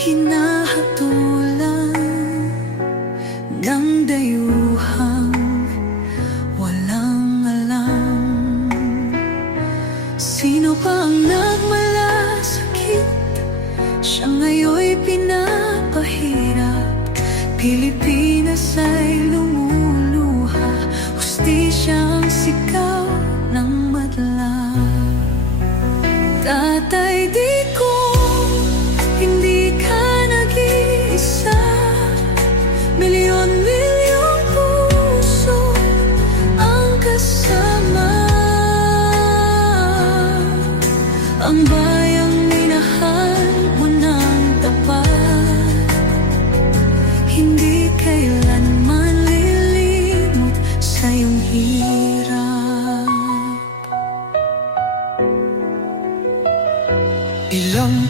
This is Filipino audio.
hinahatulan ng dayuhang walang alam. Sino pa ang nagmalasakit? Siya ngayon'y pinapahirap. Pilipinas ay lumuluha, hustisya ang sigaw ng madla. Tatay, di ko hindi ka nag-iisa. Milyon-milyong puso ang kasama. Ang bayang minahal mo ng tapat, hindi kailanman lilimot sa iyong hirap. Ilang